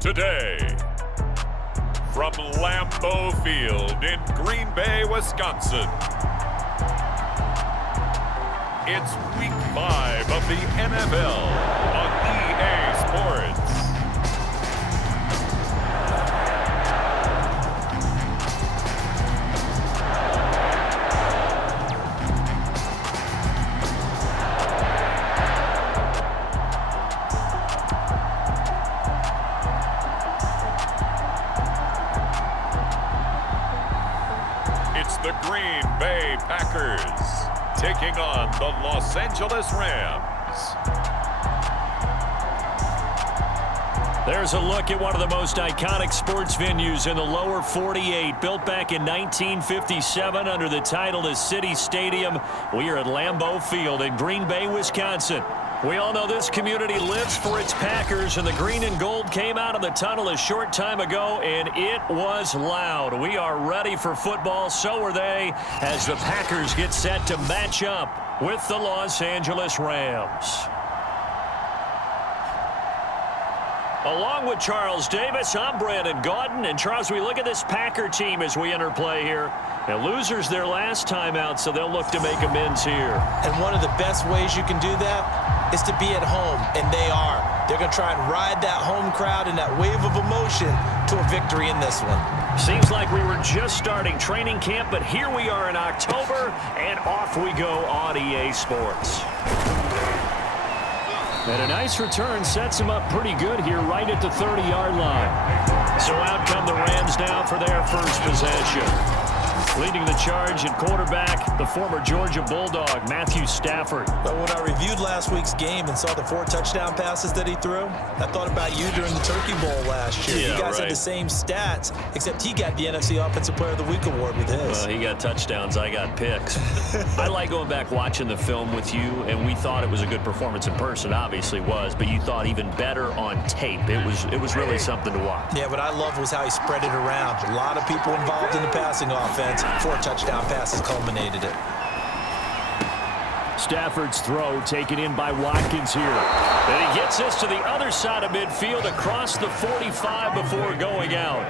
today. From Lambeau Field in Green Bay, Wisconsin. It's Week 5 of the NFL on EA Sports. It's the Green Bay Packers taking on the Los Angeles Rams. There's a look at one of the most iconic sports venues in the lower 48, built back in 1957 under the title of City Stadium. We are at Lambeau Field in Green Bay, Wisconsin. We all know this community lives for its Packers, and the green and gold came out of the tunnel a short time ago, and it was loud. We are ready for football, so are they, as the Packers get set to match up with the Los Angeles Rams. Along with Charles Davis, I'm Brandon Gaudin. And Charles, we look at this Packer team as we enter play here. Now, losers their last time out, so they'll look to make amends here. And one of the best ways you can do that is to be at home, and they are. They're going to try and ride that home crowd and that wave of emotion to a victory in this one. Seems like we were just starting training camp, but here we are in October, and off we go on EA Sports. And a nice return sets him up pretty good here right at the 30-yard line. So out come the Rams now for their first possession. Leading the charge at quarterback, the former Georgia Bulldog, Matthew Stafford. But when I reviewed last week's game and saw the 4 touchdown passes that he threw, I thought about you during the Turkey Bowl last year. Yeah, you guys right. had the same stats, except he got the NFC Offensive Player of the Week award with his. Well, he got touchdowns, I got picks. I like going back watching the film with you, and we thought it was a good performance in person. Obviously was, but you thought even better on tape. It was really something to watch. Yeah, what I loved was how he spread it around. A lot of people involved in the passing offense. 4 touchdown passes culminated it. Stafford's throw taken in by Watkins here. And he gets us to the other side of midfield across the 45 before going out.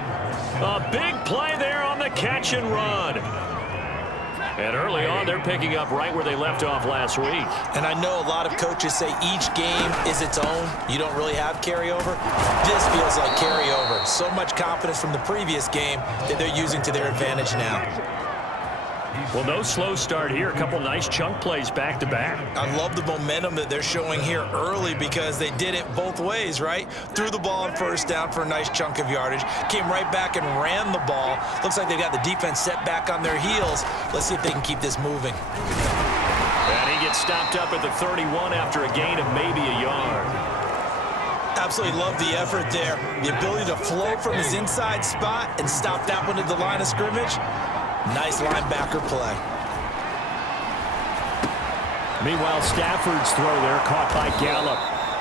A big play there on the catch and run. And early on, they're picking up right where they left off last week. And I know a lot of coaches say each game is its own. You don't really have carryover. This feels like carryover. So much confidence from the previous game that they're using to their advantage now. Well, no slow start here. A couple nice chunk plays back-to-back. I love the momentum that they're showing here early because they did it both ways, right? Threw the ball on first down for a nice chunk of yardage. Came right back and ran the ball. Looks like they've got the defense set back on their heels. Let's see if they can keep this moving. And he gets stopped up at the 31 after a gain of maybe a yard. Absolutely love the effort there. The ability to flow from his inside spot and stop that one at the line of scrimmage. Nice linebacker play. Meanwhile, Stafford's throw there caught by Gallup.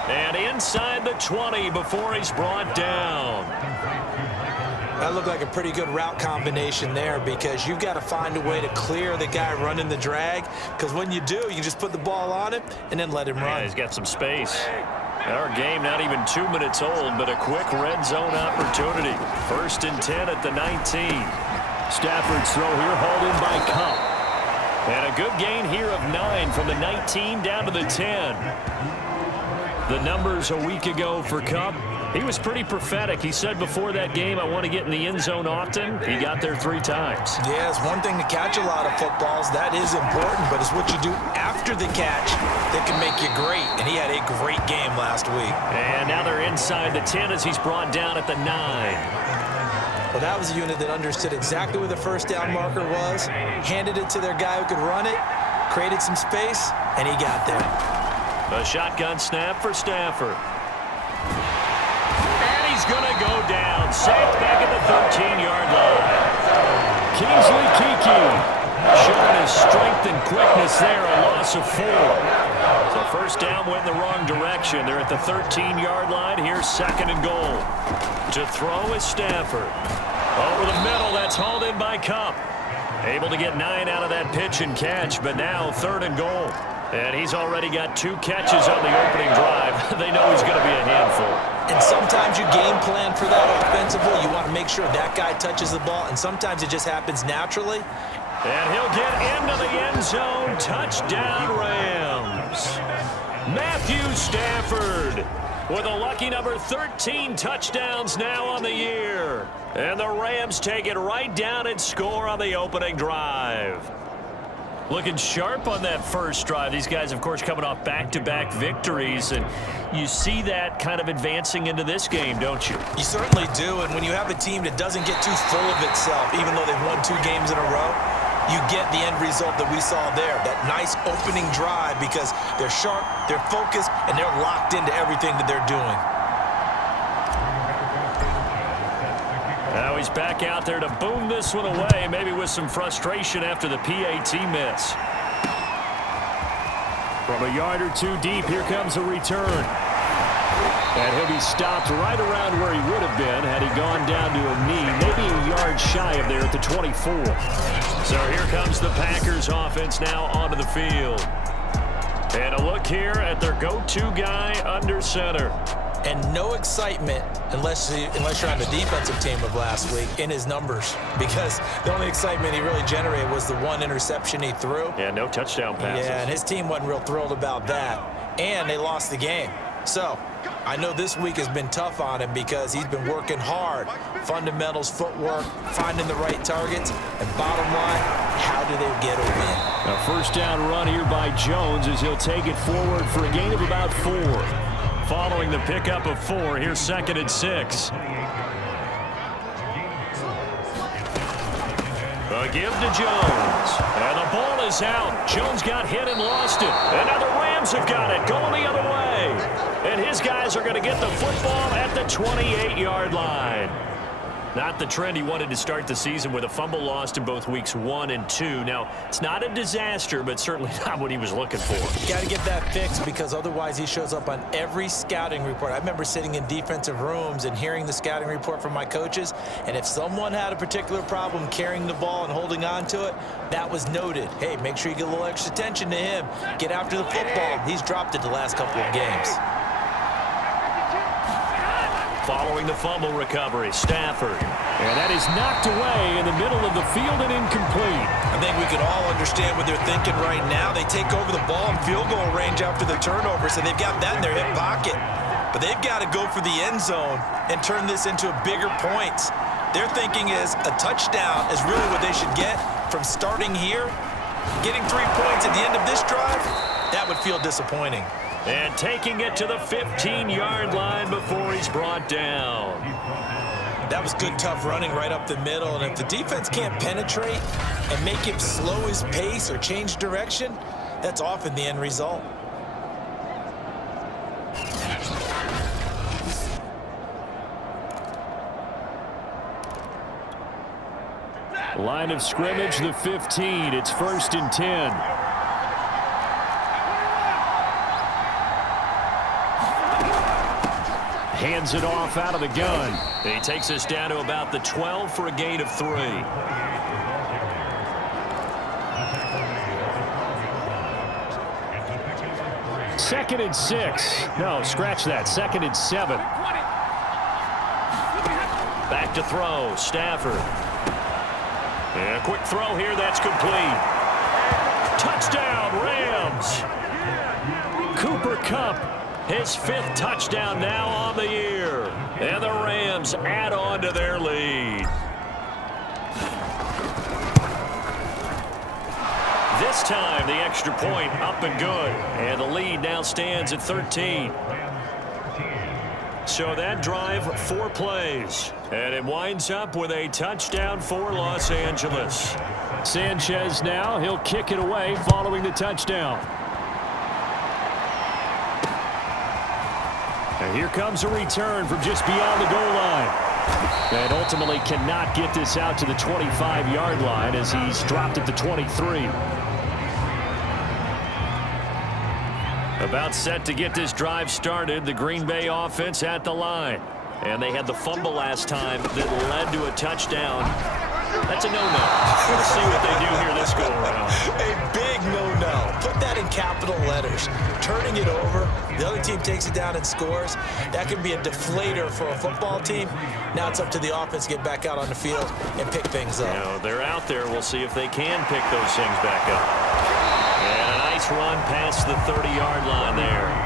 And inside the 20 before he's brought down. That looked like a pretty good route combination there because you've got to find a way to clear the guy running the drag, because when you do, you can just put the ball on him and then let him run. Yeah, he's got some space. Our game not even 2 minutes old, but a quick red zone opportunity. 1st and 10 at the 19. Stafford's throw here hauled in by Cup. And a good gain here of 9 from the 19 down to the 10. The numbers a week ago for Cup, he was pretty prophetic. He said before that game, I want to get in the end zone often. He got there 3 times. Yeah, it's one thing to catch a lot of footballs. That is important, but it's what you do after the catch that can make you great. And he had a great game last week. And now they're inside the 10 as he's brought down at the 9. Well, that was a unit that understood exactly where the first down marker was, handed it to their guy who could run it, created some space, and he got there. A shotgun snap for Stafford. And he's going to go down. Sacked back at the 13-yard line. Kingsley Keke showing his strength and quickness there, a loss of 4. So first down went in the wrong direction. They're at the 13-yard line. Here's 2nd and goal. To throw is Stafford. Over the middle, that's hauled in by Cup. Able to get 9 out of that pitch and catch, but now 3rd and goal. And he's already got 2 catches on the opening drive. They know he's going to be a handful. And sometimes you game plan for that offensively. You want to make sure that guy touches the ball, and sometimes it just happens naturally. And he'll get into the end zone. Touchdown, Rams. Matthew Stafford with a lucky number 13 touchdowns now on the year. And the Rams take it right down and score on the opening drive. Looking sharp on that first drive. These guys, of course, coming off back-to-back victories, and you see that kind of advancing into this game, don't you? You certainly do, and when you have a team that doesn't get too full of itself, even though they've won 2 games in a row, you get the end result that we saw there, that nice opening drive, because they're sharp, they're focused, and they're locked into everything that they're doing. Now he's back out there to boom this one away, maybe with some frustration after the PAT miss. From a yard or 2 deep, here comes a return. And he'll be stopped right around where he would have been had he gone down to a knee, maybe a yard shy of there at the 24. So here comes the Packers offense now onto the field. And a look here at their go-to guy under center. And no excitement unless you're on the defensive team of last week in his numbers, because the only excitement he really generated was the 1 interception he threw. Yeah, no touchdown passes. Yeah, and his team wasn't real thrilled about that, and they lost the game. So I know this week has been tough on him because he's been working hard. Fundamentals, footwork, finding the right targets, and bottom line, how do they get a win? A first down run here by Jones as he'll take it forward for a gain of about 4. Following the pickup of 4, here's 2nd and 6. A give to Jones. And the ball is out. Jones got hit and lost it. And now the Rams have got it, going the other way. And his guys are going to get the football at the 28-yard line. Not the trend he wanted to start the season, with a fumble lost in both weeks 1 and 2. Now, it's not a disaster, but certainly not what he was looking for. Got to get that fixed, because otherwise he shows up on every scouting report. I remember sitting in defensive rooms and hearing the scouting report from my coaches, and if someone had a particular problem carrying the ball and holding on to it, that was noted. Hey, make sure you get a little extra attention to him. Get after the football. He's dropped it the last couple of games. Following the fumble recovery, Stafford. And that is knocked away in the middle of the field and incomplete. I think we can all understand what they're thinking right now. They take over the ball in field goal range after the turnover, so they've got that in their hip pocket. But they've got to go for the end zone and turn this into bigger points. Their thinking is a touchdown is really what they should get from starting here. Getting 3 points at the end of this drive, that would feel disappointing. And taking it to the 15-yard line before he's brought down. That was good, tough running right up the middle. And if the defense can't penetrate and make him slow his pace or change direction, that's often the end result. Line of scrimmage, the 15. It's 1st and 10. Hands it off out of the gun. He takes us down to about the 12 for a gain of 3. Second and 6. No, scratch that. 2nd and 7. Back to throw. Stafford. And a quick throw here. That's complete. Touchdown, Rams. Cooper Kupp. His 5th touchdown now on the year. And the Rams add on to their lead. This time, the extra point up and good. And the lead now stands at 13. So that drive, 4 plays. And it winds up with a touchdown for Los Angeles. Sanchez now, he'll kick it away following the touchdown. And here comes a return from just beyond the goal line. And ultimately cannot get this out to the 25-yard line as he's dropped at the 23. About set to get this drive started, the Green Bay offense at the line. And they had the fumble last time that led to a touchdown. That's a no-no. Let's see what they do here this go-around. A big no-no. Put that in capital letters. Turning it over, the other team takes it down and scores. That can be a deflator for a football team. Now it's up to the offense to get back out on the field and pick things up. You know, they're out there. We'll see if they can pick those things back up. And a nice run past the 30-yard line there.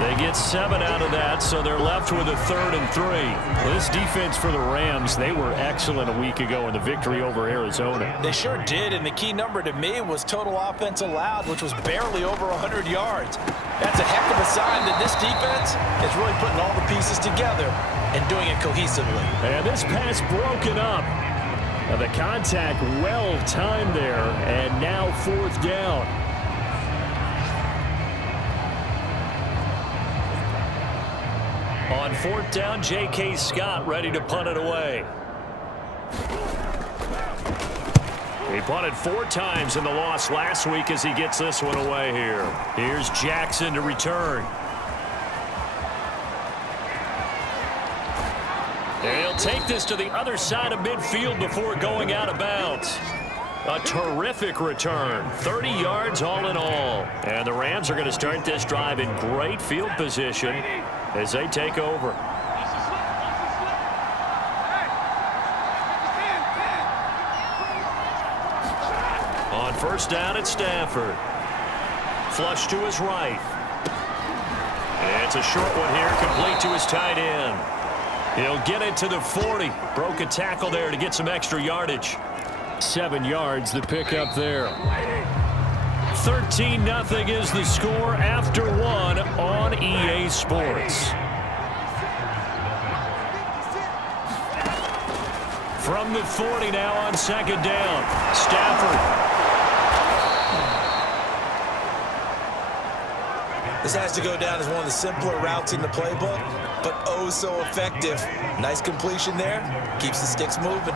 They get 7 out of that, so they're left with a 3rd and 3. Well, this defense for the Rams, they were excellent a week ago in the victory over Arizona. They sure did, and the key number to me was total offense allowed, which was barely over 100 yards. That's a heck of a sign that this defense is really putting all the pieces together and doing it cohesively. And this pass broken up. The contact well timed there, and now 4th down. On 4th down, J.K. Scott ready to punt it away. He punted 4 times in the loss last week as he gets this one away here. Here's Jackson to return. And he'll take this to the other side of midfield before going out of bounds. A terrific return. 30 yards all in all. And the Rams are going to start this drive in great field position as they take over. On 1st down at Stafford. Flush to his right. It's a short one here, complete to his tight end. He'll get it to the 40. Broke a tackle there to get some extra yardage. 7 yards the pickup there. 13-0 is the score after 1 on EA Sports. From the 40 now on 2nd down. Stafford. This has to go down as one of the simpler routes in the playbook, but oh so effective. Nice completion there. Keeps the sticks moving.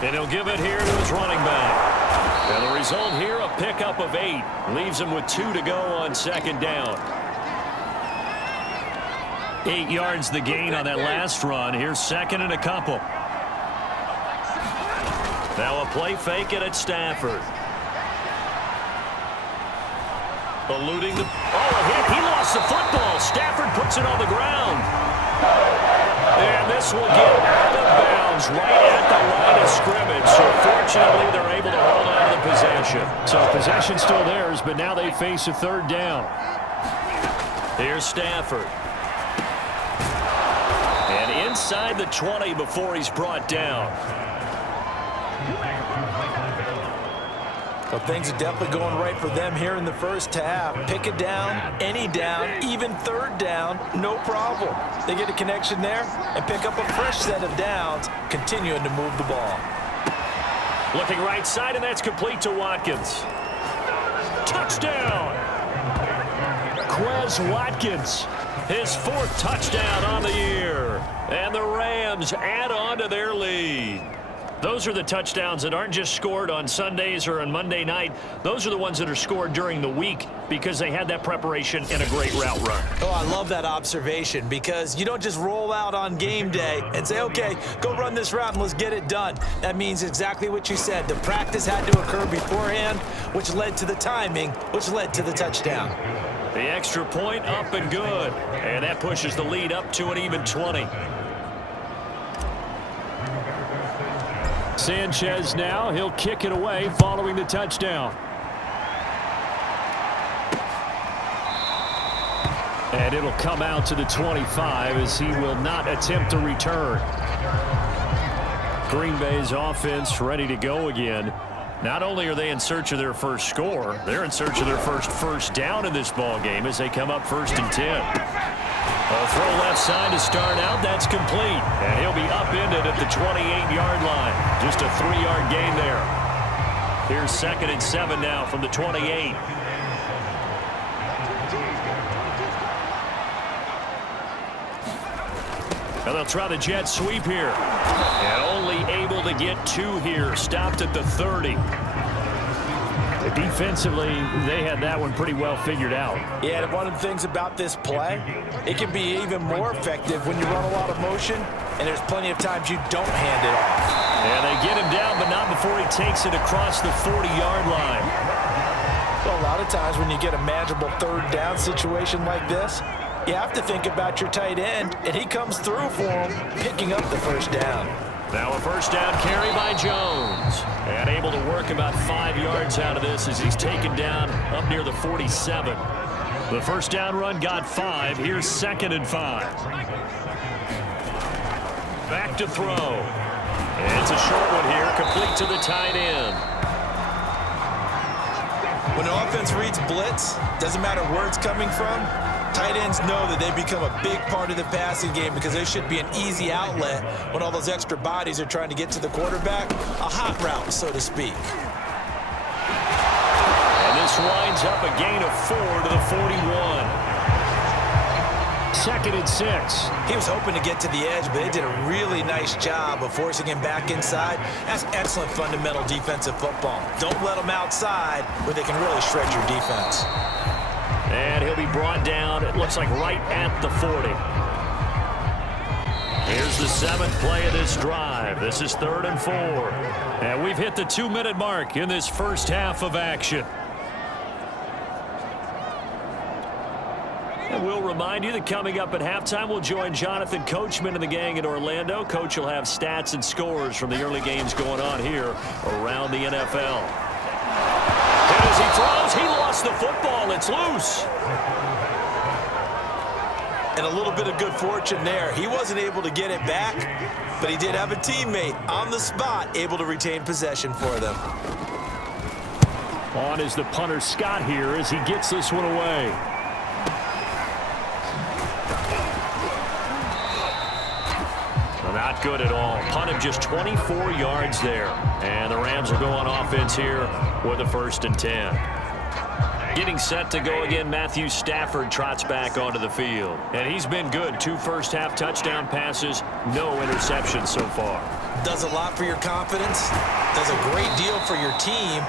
And he'll give it here to his running back. And the result here, a pickup of 8. Leaves him with 2 to go on 2nd down. 8 yards the gain on that last run. Here's 2nd and a couple. Now a play fake it at Stafford. Eluding the... Oh, a hit. He lost the football. Stafford puts it on the ground. And this will get out of bounds right at the line of scrimmage. So fortunately, they're able to hold on to the possession. So possession still theirs, but now they face a 3rd down. Here's Stafford. And inside the 20 before he's brought down. Well, things are definitely going right for them here in the first half. Pick it down, any down, even 3rd down, no problem. They get a connection there and pick up a fresh set of downs, continuing to move the ball. Looking right side, and that's complete to Watkins. Touchdown! Quez Watkins. His 4th touchdown on the year. And the Rams add on to their lead. Those are the touchdowns that aren't just scored on Sundays or on Monday night. Those are the ones that are scored during the week because they had that preparation in a great route run. Oh, I love that observation because you don't just roll out on game day and say, okay, go run this route and let's get it done. That means exactly what you said. The practice had to occur beforehand, which led to the timing, which led to the touchdown. The extra point up and good. And that pushes the lead up to an even 20. Sanchez now, he'll kick it away following the touchdown. And it'll come out to the 25 as he will not attempt to return. Green Bay's offense ready to go again. Not only are they in search of their first score, they're in search of their first down in this ball game as they come up 1st and 10. A throw left side to start out. That's complete. And he'll be upended at the 28-yard line. Just a 3-yard gain there. Here's 2nd and 7 now from the 28. And they'll try the jet sweep here. And only able to get 2 here. Stopped at the 30. Defensively, they had that one pretty well figured out. Yeah, and one of the things about this play, it can be even more effective when you run a lot of motion, and there's plenty of times you don't hand it off. And they get him down, but not before he takes it across the 40-yard line. Well, a lot of times when you get a manageable third down situation like this, you have to think about your tight end, and he comes through for him, picking up the first down. Now a first down carry by Jones. And able to work about 5 yards out of this as he's taken down up near the 47. The first down run got 5. Here's 2nd and 5. Back to throw. And it's a short one here, complete to the tight end. When an offense reads blitz, doesn't matter where it's coming from, tight ends know that they become a big part of the passing game because they should be an easy outlet when all those extra bodies are trying to get to the quarterback. A hot route, so to speak. And this winds up a gain of 4 to the 41. 2nd and 6. He was hoping to get to the edge, but they did a really nice job of forcing him back inside. That's excellent fundamental defensive football. Don't let them outside where they can really shred your defense. And he'll be brought down, it looks like right at the 40. Here's the 7th play of this drive. This is 3rd and 4. And we've hit the 2-minute mark in this first half of action. And we'll remind you that coming up at halftime, we'll join Jonathan Coachman and the gang in Orlando. Coach will have stats and scores from the early games going on here around the NFL. And as he throws, he lost the football. It's loose. And a little bit of good fortune there. He wasn't able to get it back, but he did have a teammate on the spot able to retain possession for them. On is the punter Scott here as he gets this one away. Not good at all. Punt him just 24 yards there. And the Rams will go on offense here with a 1st and 10. Getting set to go again, Matthew Stafford trots back onto the field. And he's been good. 2 first-half touchdown passes, no interceptions so far. Does a lot for your confidence. Does a great deal for your team.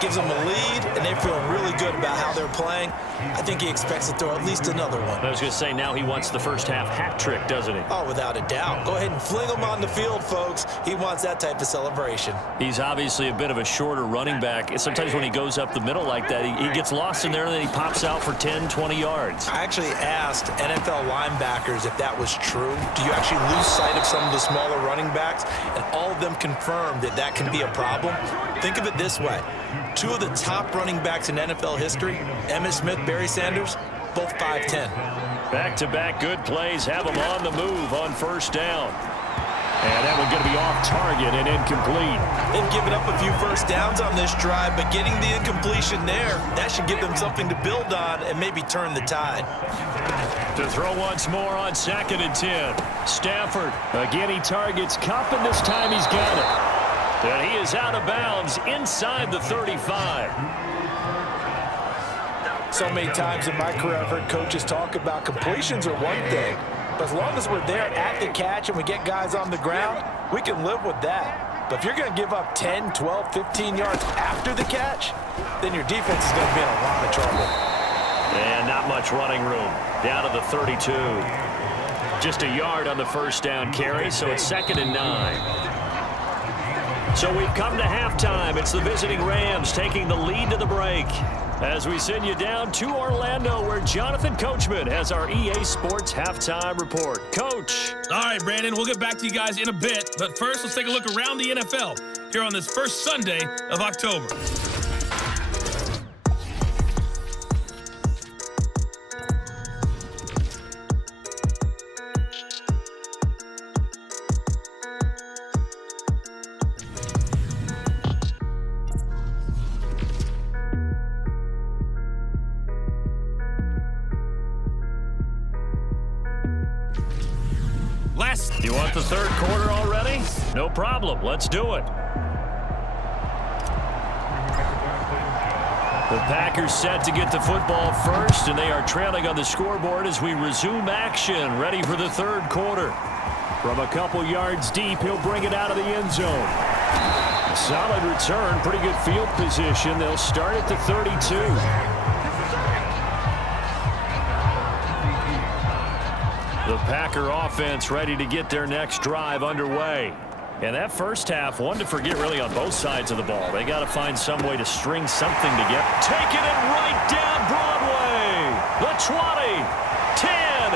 Gives them a lead, and they feel really good about how they're playing. I think he expects to throw at least another one. I was going to say, now he wants the first half hat trick, doesn't he? Oh, without a doubt. Go ahead and fling him on the field, folks. He wants that type of celebration. He's obviously a bit of a shorter running back. Sometimes when he goes up the middle like that, he gets lost in there, and then he pops out for 10, 20 yards. I actually asked NFL linebackers if that was true. Do you actually lose sight of some of the smaller running backs? And all of them confirmed that that can be a problem. Think of it this way. 2 of the top running backs in NFL history, Emmitt Smith, Barry Sanders, both 5'10". Back-to-back good plays have him on the move on first down. And that one's going to be off target and incomplete. They've given up a few first downs on this drive, but getting the incompletion there, that should give them something to build on and maybe turn the tide. To throw once more on 2nd and 10. Stafford, again he targets Kupp, and this time he's got it. And he is out of bounds inside the 35. So many times in my career I've heard coaches talk about completions are one thing, but as long as we're there at the catch and we get guys on the ground, we can live with that. But if you're going to give up 10, 12, 15 yards after the catch, then your defense is going to be in a lot of trouble. And not much running room. Down to the 32. Just a yard on the first down carry, so it's 2nd and 9. So we've come to halftime. It's the visiting Rams taking the lead to the break. As we send you down to Orlando, where Jonathan Coachman has our EA Sports Halftime Report. Coach. All right, Brandon, we'll get back to you guys in a bit. But first, let's take a look around the NFL here on this first Sunday of October. You want the third quarter already? No problem. Let's do it. The Packers set to get the football first, and they are trailing on the scoreboard as we resume action, ready for the third quarter. From a couple yards deep, he'll bring it out of the end zone. Solid return, pretty good field position. They'll start at the 32. The Packer offense ready to get their next drive underway. And that first half, one to forget really on both sides of the ball. They got to find some way to string something together. Taking it right down Broadway. The 20, 10,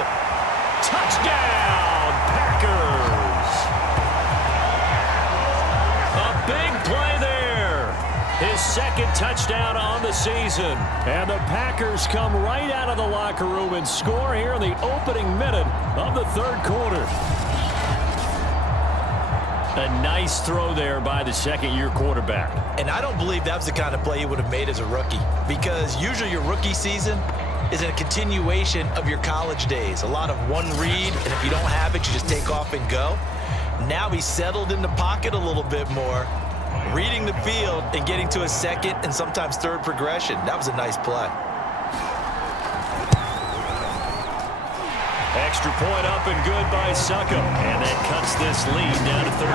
touchdown, Packers. A big play there. His second touchdown on the season. And the Packers come right out of the locker room and score here in the opening minute of the third quarter. A nice throw there by the second-year quarterback. And I don't believe that was the kind of play he would have made as a rookie, because usually your rookie season is a continuation of your college days. A lot of one read, and if you don't have it, you just take off and go. Now he's settled in the pocket a little bit more, reading the field and getting to a second and sometimes third progression. That was a nice play. Extra point up and good by Succo. And that cuts this lead down to 13.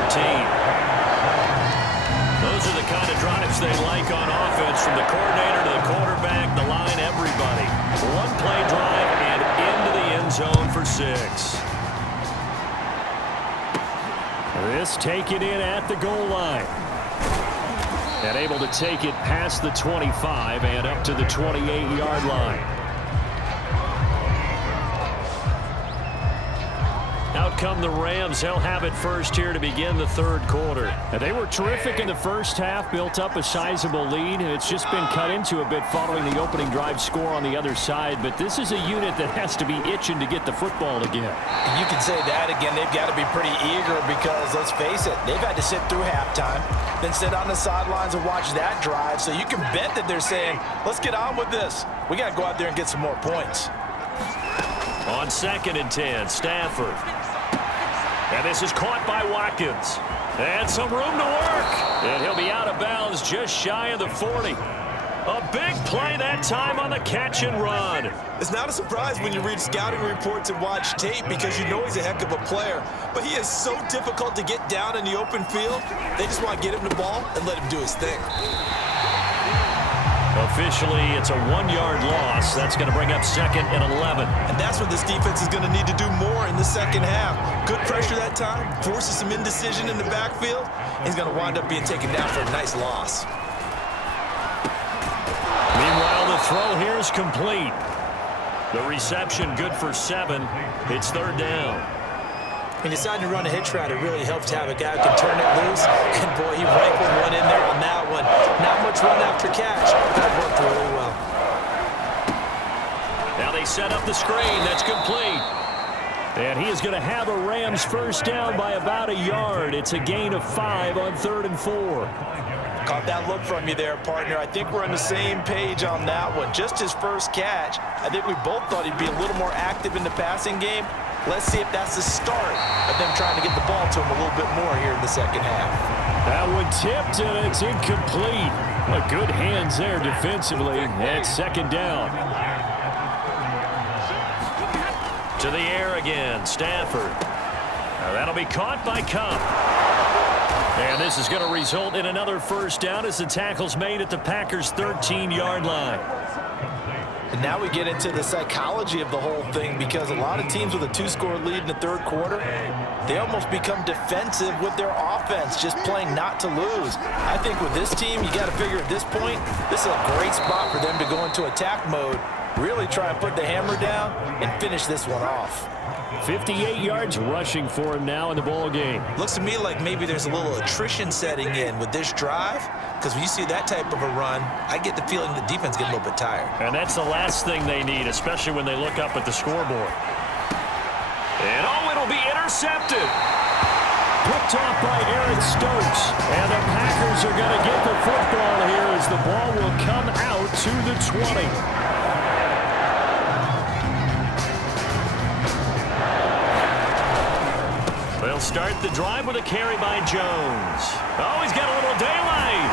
Those are the kind of drives they like on offense, from the coordinator to the quarterback, the line, everybody. One play drive and into the end zone for 6. This taken in at the goal line. And able to take it past the 25 and up to the 28-yard line. Out come the Rams. They'll have it first here to begin the third quarter. And they were terrific in the first half, built up a sizable lead. It's just been cut into a bit following the opening drive score on the other side. But this is a unit that has to be itching to get the football again. And you can say that again. They've got to be pretty eager because, let's face it, they've had to sit through halftime, then sit on the sidelines and watch that drive. So you can bet that they're saying, let's get on with this. We got to go out there and get some more points. On 2nd and 10, Stafford. And this is caught by Watkins. And some room to work. And he'll be out of bounds just shy of the 40. A big play that time on the catch and run. It's not a surprise when you read scouting reports and watch tape, because you know he's a heck of a player. But he is so difficult to get down in the open field. They just want to get him the ball and let him do his thing. Officially, it's a 1-yard loss. That's going to bring up 2nd and 11. And that's what this defense is going to need to do more in the second half. Good pressure that time, forces some indecision in the backfield. He's going to wind up being taken down for a nice loss. Meanwhile, the throw here is complete. The reception good for 7. It's 3rd down. He decided to run a hitch route. It really helps to have a guy who can turn it loose. And boy, he rifled one in there on that one. Not much run after catch. That worked really well. Now they set up the screen. That's complete. And he is going to have a Rams first down by about a yard. It's a gain of 5 on 3rd and 4. Caught that look from you there, partner. I think we're on the same page on that one. Just his first catch. I think we both thought he'd be a little more active in the passing game. Let's see if that's the start of them trying to get the ball to him a little bit more here in the second half. That one tipped, and it's incomplete. But good hands there defensively. And 2nd down. To the air again, Stafford. Now that'll be caught by Cup. And this is going to result in another first down as the tackle's made at the Packers' 13-yard line. And now we get into the psychology of the whole thing, because a lot of teams with a 2-score lead in the third quarter, they almost become defensive with their offense, just playing not to lose. I think with this team, you got to figure at this point, this is a great spot for them to go into attack mode, really try and put the hammer down and finish this one off. 58 yards rushing for him now in the ball game. Looks to me like maybe there's a little attrition setting in with this drive, because when you see that type of a run, I get the feeling the defense gets a little bit tired. And that's the last thing they need, especially when they look up at the scoreboard. And it'll be intercepted. Picked off by Aaron Stokes. And the Packers are going to get the football here as the ball will come out to the 20. They'll start the drive with a carry by Jones. Oh, he's got a little daylight.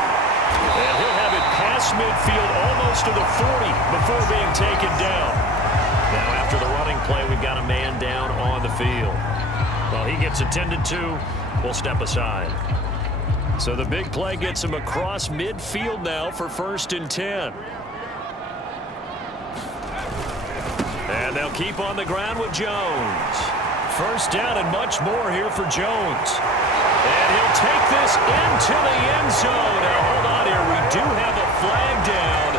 And he'll have it past midfield almost to the 40 before being taken down. Now after the running play, we've got a man down on the field. Well, he gets attended to. We'll step aside. So the big play gets him across midfield now for 1st and 10. And they'll keep on the ground with Jones. 1st down and much more here for Jones. And he'll take this into the end zone. Now, hold on here. We do have a flag down.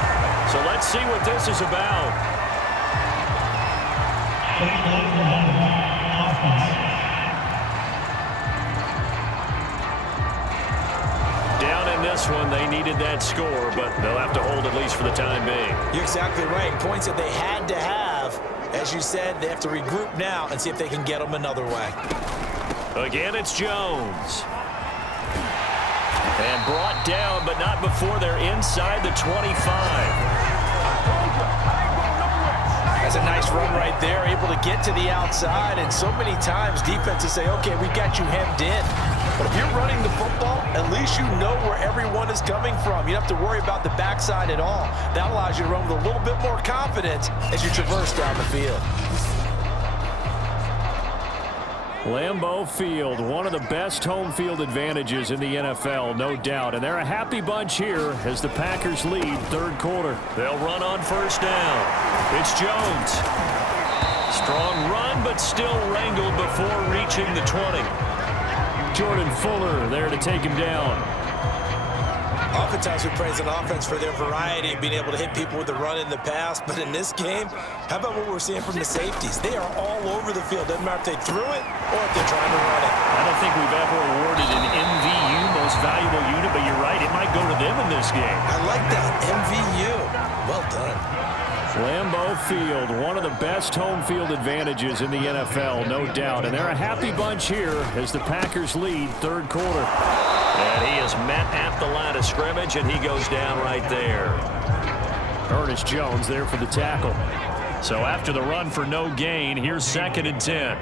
So let's see what this is about. Down in this one, they needed that score, but they'll have to hold at least for the time being. You're exactly right. Points that they had to have. As you said, they have to regroup now and see if they can get them another way. Again, it's Jones. And brought down, but not before they're inside the 25. That's a nice run right there, able to get to the outside. And so many times defenses say, okay, we got you hemmed in. But if you're running the football, at least you know where everyone is coming from. You don't have to worry about the backside at all. That allows you to run with a little bit more confidence as you traverse down the field. Lambeau Field, one of the best home field advantages in the NFL, no doubt. And they're a happy bunch here as the Packers lead 3rd quarter. They'll run on 1st down. It's Jones. Strong run, but still wrangled before reaching the 20. Jordan Fuller there to take him down. Oftentimes we praise an offense for their variety of being able to hit people with the run in the pass. But in this game, how about what we're seeing from the safeties? They are all over the field. Doesn't matter if they threw it or if they're trying to run it. I don't think we've ever awarded an MVU, most valuable unit, but you're right, it might go to them in this game. I like that, MVU. Well done. Lambeau Field, one of the best home field advantages in the NFL, no doubt. And they're a happy bunch here as the Packers lead 3rd quarter. And he is met at the line of scrimmage, and he goes down right there. Ernest Jones there for the tackle. So after the run for no gain, here's 2nd and 10.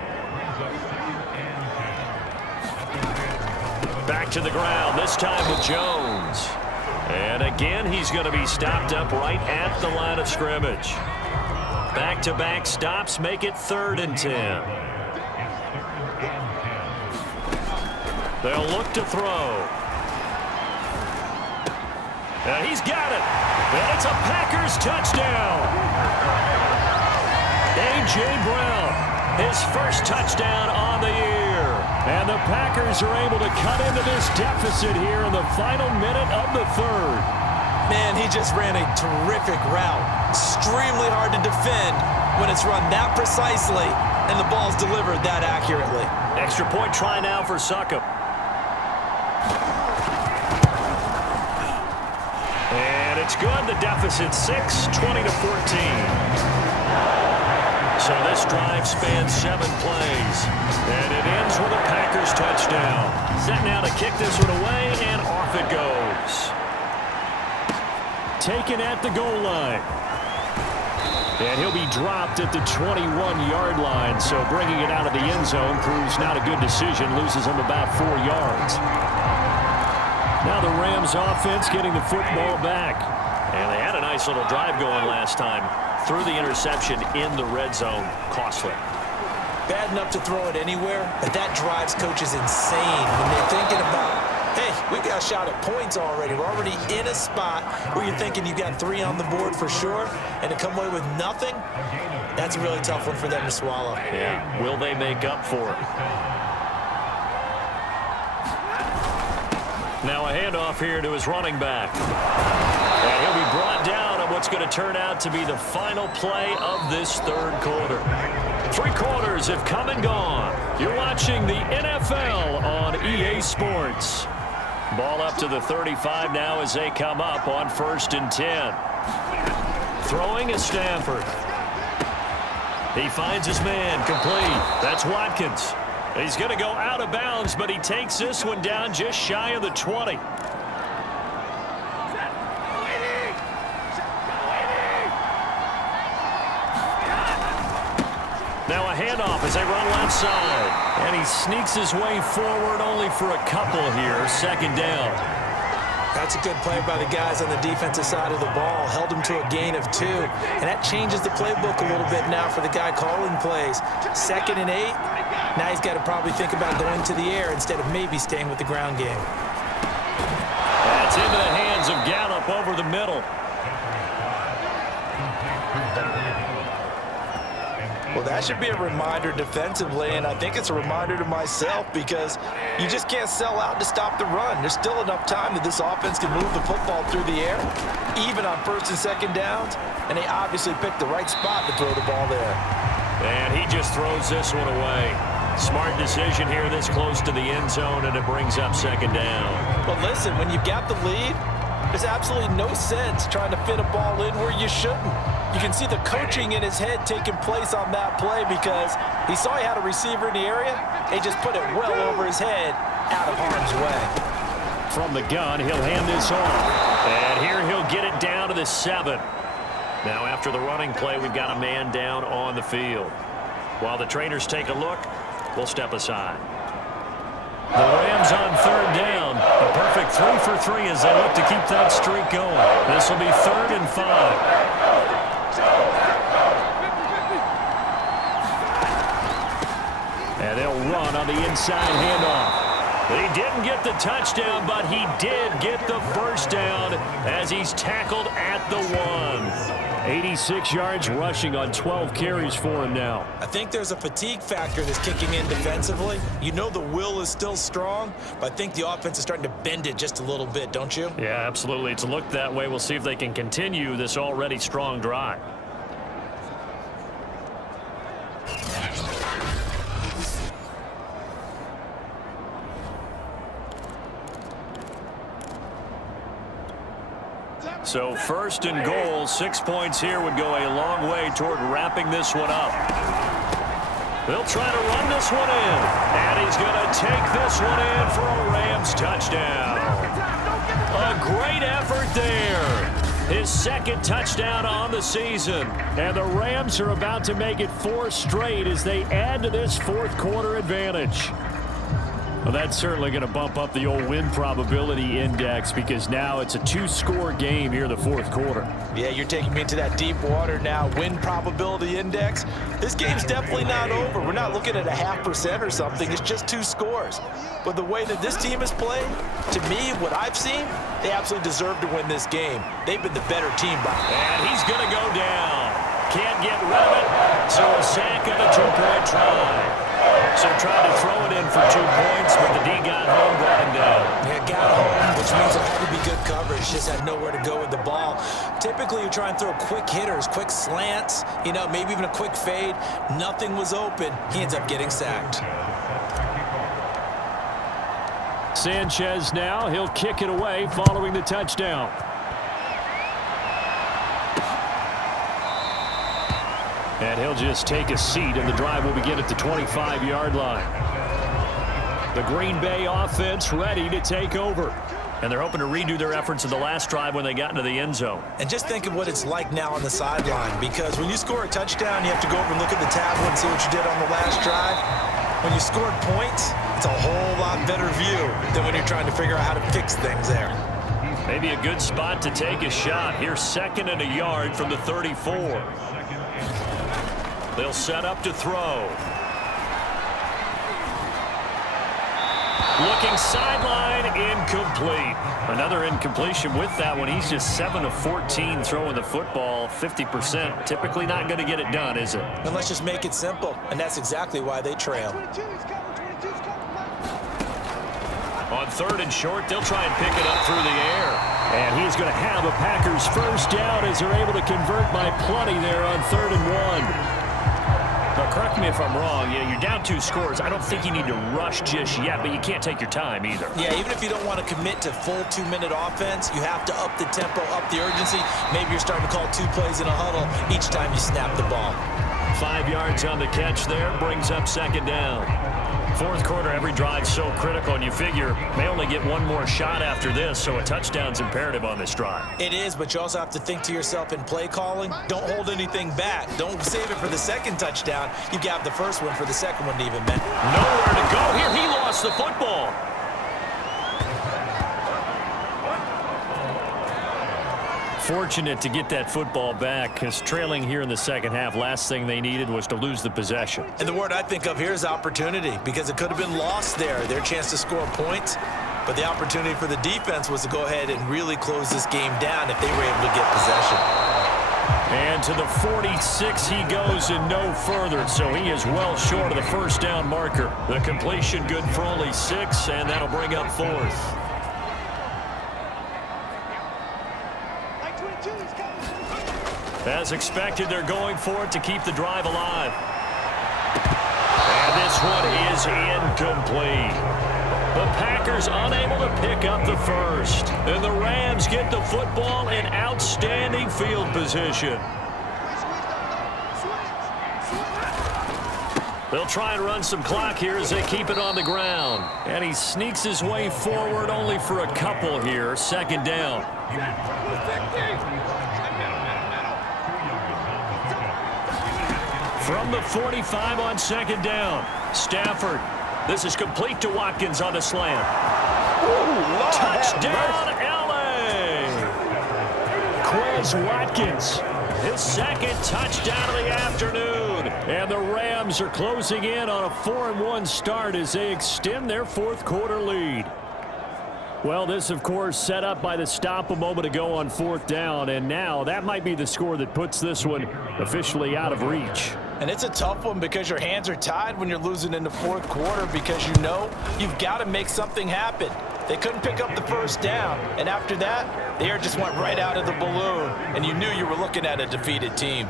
Back to the ground, this time with Jones. And again, he's going to be stopped up right at the line of scrimmage. Back-to-back stops make it 3rd and 10. They'll look to throw. And he's got it. And it's a Packers touchdown. A.J. Brown, his 1st touchdown on the year. And the Packers are able to cut into this deficit here in the final minute of the 3rd. Man, he just ran a terrific route. Extremely hard to defend when it's run that precisely and the ball's delivered that accurately. Extra point try now for Succop. And it's good. The deficit 6, 20-14. So this drive spans 7 plays. And it ends with a Packers touchdown. Set now to kick this one away, and off it goes. Taken at the goal line. And he'll be dropped at the 21-yard line. So bringing it out of the end zone proves not a good decision. Loses him about 4 yards. Now the Rams offense getting the football back. And they had a nice little drive going last time. Threw the interception in the red zone. Costly. Bad enough to throw it anywhere, but that drives coaches insane when they're thinking about, hey, we got a shot at points already. We're already in a spot where you're thinking you got 3 on the board for sure, and to come away with nothing, that's a really tough one for them to swallow. Yeah. Will they make up for it? Now a handoff here to his running back. And he'll be brought down on what's going to turn out to be the final play of this 3rd quarter. 3 quarters have come and gone. You're watching the NFL on EA Sports. Ball up to the 35 now as they come up on 1st and 10. Throwing is Stafford. He finds his man complete. That's Watkins. He's going to go out of bounds, but he takes this one down just shy of the 20. Now a handoff as they run left side. And he sneaks his way forward only for a couple here. 2nd down. That's a good play by the guys on the defensive side of the ball. Held him to a gain of 2. And that changes the playbook a little bit now for the guy calling plays. 2nd and 8. Now he's got to probably think about going to the air instead of maybe staying with the ground game. It's into the hands of Gallup over the middle. Well, that should be a reminder defensively, and I think it's a reminder to myself because you just can't sell out to stop the run. There's still enough time that this offense can move the football through the air, even on first and second downs, and they obviously picked the right spot to throw the ball there. And he just throws this one away. Smart decision here this close to the end zone, and it brings up second down. But listen, when you've got the lead, there's absolutely no sense trying to fit a ball in where you shouldn't. You can see the coaching in his head taking place on that play because he saw he had a receiver in the area. They just put it well over his head, out of harm's way. From the gun, he'll hand this off. And here he'll get it down to the 7. Now after the running play, we've got a man down on the field. While the trainers take a look, we'll step aside. The Rams on third down. A perfect 3 for 3 as they look to keep that streak going. This will be 3rd and 5. And they'll run on the inside handoff. He didn't get the touchdown, but he did get the first down as he's tackled at the 1. 86 yards rushing on 12 carries for him now. I think there's a fatigue factor that's kicking in defensively. You know the will is still strong, but I think the offense is starting to bend it just a little bit, don't you? Yeah, absolutely. It's looked that way. We'll see if they can continue this already strong drive. So 1st and goal, 6 points here would go a long way toward wrapping this one up. They'll try to run this one in, and he's going to take this one in for a Rams touchdown. A great effort there. His 2nd touchdown on the season, and the Rams are about to make it 4 straight as they add to this 4th quarter advantage. Well, that's certainly going to bump up the old win probability index because now it's a 2-score game here in the 4th quarter. Yeah, you're taking me into that deep water now. Win probability index. This game's definitely not over. We're not looking at a 0.5% or something. It's just 2 scores. But the way that this team has played, to me, what I've seen, they absolutely deserve to win this game. They've been the better team by now. And he's going to go down. Can't get rid of it, so a sack and a 2-point try. So tried to throw it in for 2 points, but the D got home, brought him down. Yeah, got home, which means it had to be good coverage. Just had nowhere to go with the ball. Typically, you try and throw quick hitters, quick slants, you know, maybe even a quick fade. Nothing was open. He ends up getting sacked. Sanchez now, he'll kick it away following the touchdown. And he'll just take a seat, and the drive will begin at the 25-yard line. The Green Bay offense ready to take over. And they're hoping to redo their efforts in the last drive when they got into the end zone. And just think of what it's like now on the sideline, because when you score a touchdown, you have to go over and look at the tablet and see what you did on the last drive. When you scored points, it's a whole lot better view than when you're trying to figure out how to fix things there. Maybe a good spot to take a shot. Here's 2nd and a yard from the 34. They'll set up to throw. Looking sideline, incomplete. Another incompletion with that one. He's just 7 of 14 throwing the football, 50%. Typically not going to get it done, is it? And let's just make it simple, and that's exactly why they trail. On 3rd and short, they'll try and pick it up through the air. And he's going to have a Packers first down as they're able to convert by plenty there on 3rd and 1. Now, correct me if I'm wrong. Yeah, you're down 2 scores. I don't think you need to rush just yet, but you can't take your time either. Yeah, even if you don't want to commit to full 2-minute offense, you have to up the tempo, up the urgency. Maybe you're starting to call 2 plays in a huddle each time you snap the ball. 5 yards on the catch there, brings up 2nd down. 4th quarter, every drive so critical, and you figure may only get 1 more shot after this, so a touchdown's imperative on this drive. It is, but you also have to think to yourself in play calling, don't hold anything back. Don't save it for the 2nd touchdown. You got the first one for the 2nd one to even meant. Nowhere to go here. He lost the football. Fortunate to get that football back, because trailing here in the 2nd half, last thing they needed was to lose the possession. And the word I think of here is opportunity, because it could have been lost there. Their chance to score points. But the opportunity for the defense was to go ahead and really close this game down if they were able to get possession. And to the 46 he goes and no further, so he is well short of the first down marker. The completion good for only 6, and that'll bring up 4th. As expected, they're going for it to keep the drive alive. And this one is incomplete. The Packers unable to pick up the first. And the Rams get the football in outstanding field position. They'll try and run some clock here as they keep it on the ground. And he sneaks his way forward only for a couple here. Second down. From the 45 on second down. Stafford. This is complete to Watkins on the slant. Touchdown, L.A. Quez Watkins. His second touchdown of the afternoon. And the Rams are closing in on a 4-1 start as they extend their fourth quarter lead. Well, this, of course, set up by the stop a moment ago on fourth down. And now that might be the score that puts this one officially out of reach. And it's a tough one because your hands are tied when you're losing in the fourth quarter because you know you've got to make something happen. They couldn't pick up the first down, and after that, the air just went right out of the balloon, and you knew you were looking at a defeated team.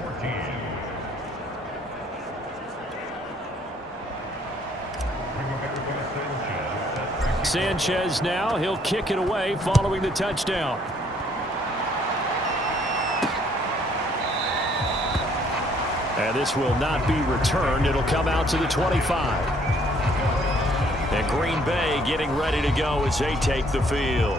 Sanchez now, he'll kick it away following the touchdown. And this will not be returned. It'll come out to the 25. And Green Bay getting ready to go as they take the field.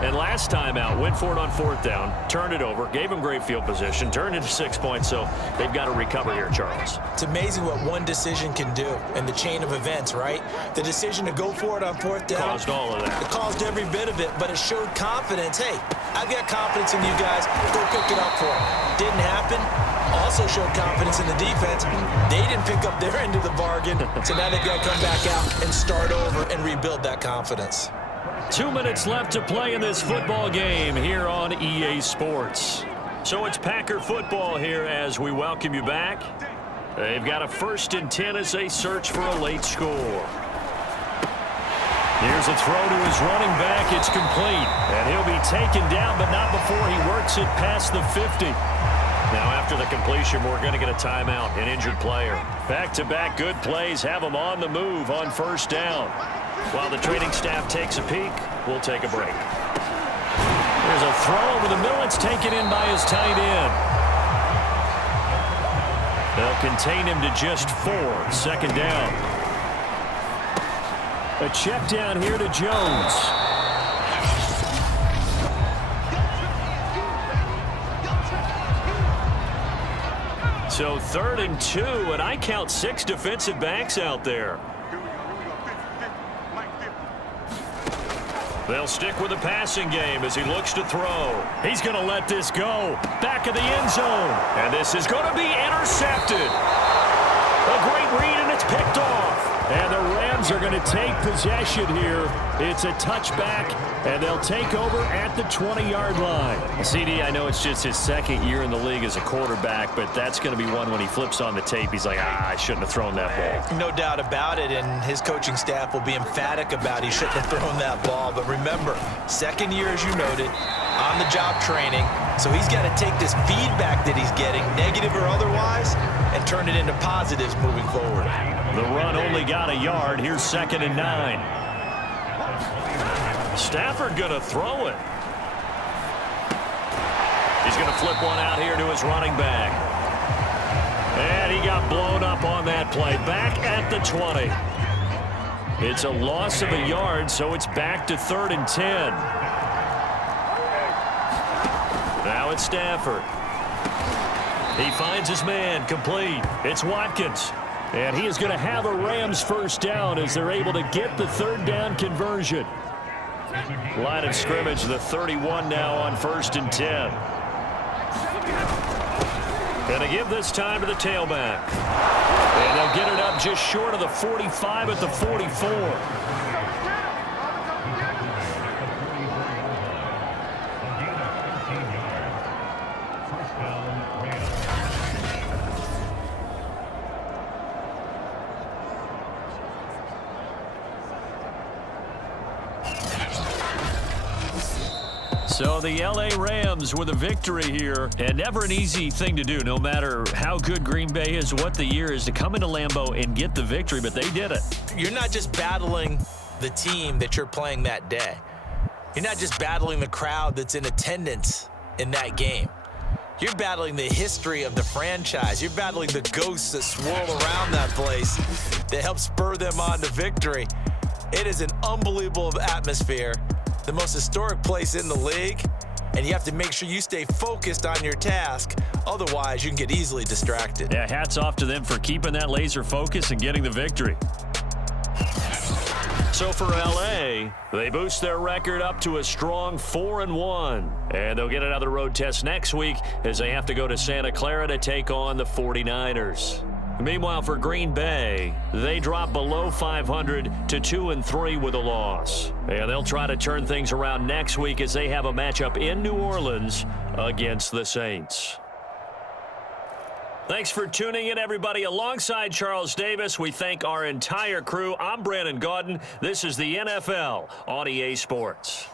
And last time out, went for it on fourth down, turned it over, gave him great field position, turned into 6 points, so they've got to recover here, Charles. It's amazing what one decision can do in the chain of events, right? The decision to go for it on fourth down. Caused all of that. It caused every bit of it, but it showed confidence. Hey, I've got confidence in you guys. Go pick it up for it. Didn't happen. Also showed confidence in the defense. They didn't pick up their end of the bargain, so now they've got to come back out and start over and rebuild that confidence. 2 minutes left to play in this football game here on EA Sports. So it's Packer football here as we welcome you back. They've got a 1st and 10 as they search for a late score. Here's a throw to his running back. It's complete. And he'll be taken down, but not before he works it past the 50. Now after the completion, we're going to get a timeout, an injured player. Back-to-back good plays have him on the move on first down. While the training staff takes a peek, we'll take a break. There's a throw over the middle. It's taken in by his tight end. They'll contain him to just 4. Second down. A check down here to Jones. So 3rd and 2, and I count 6 defensive backs out there. They'll stick with the passing game as he looks to throw. He's going to let this go. Back of the end zone. And this is going to be intercepted. A great read, and it's picked off. And the Rams are going to take possession here. It's a touchback, and they'll take over at the 20-yard line. CD, I know it's just his 2nd year in the league as a quarterback, but that's going to be one when he flips on the tape. He's like, I shouldn't have thrown that ball. No doubt about it, and his coaching staff will be emphatic about he shouldn't have thrown that ball. But remember, 2nd year, as you noted, on-the-job training. So he's got to take this feedback that he's getting, negative or otherwise, and turn it into positives moving forward. The run only got a yard. Here's 2nd and 9. Stafford going to throw it. He's going to flip one out here to his running back. And he got blown up on that play. Back at the 20. It's a loss of a yard, so it's back to 3rd and 10. Now it's Stafford. He finds his man, complete. It's Watkins. And he is going to have a Rams first down as they're able to get the 3rd down conversion. Line of scrimmage, the 31 now on 1st and 10. Going to give this time to the tailback. And they'll get it up just short of the 45 at the 44. So the L.A. Rams with a victory here, and never an easy thing to do, no matter how good Green Bay is, what the year is, to come into Lambeau and get the victory, but they did it. You're not just battling the team that you're playing that day. You're not just battling the crowd that's in attendance in that game. You're battling the history of the franchise. You're battling the ghosts that swirl around that place that help spur them on to victory. It is an unbelievable atmosphere, the most historic place in the league, and you have to make sure you stay focused on your task. Otherwise, you can get easily distracted. Yeah, hats off to them for keeping that laser focus and getting the victory. So for L.A., they boost their record up to a strong 4-1. And they'll get another road test next week as they have to go to Santa Clara to take on the 49ers. Meanwhile, for Green Bay, they drop below 500 to 2-3 with a loss. And they'll try to turn things around next week as they have a matchup in New Orleans against the Saints. Thanks for tuning in, everybody. Alongside Charles Davis, we thank our entire crew. I'm Brandon Gaudin. This is the NFL on EA Sports.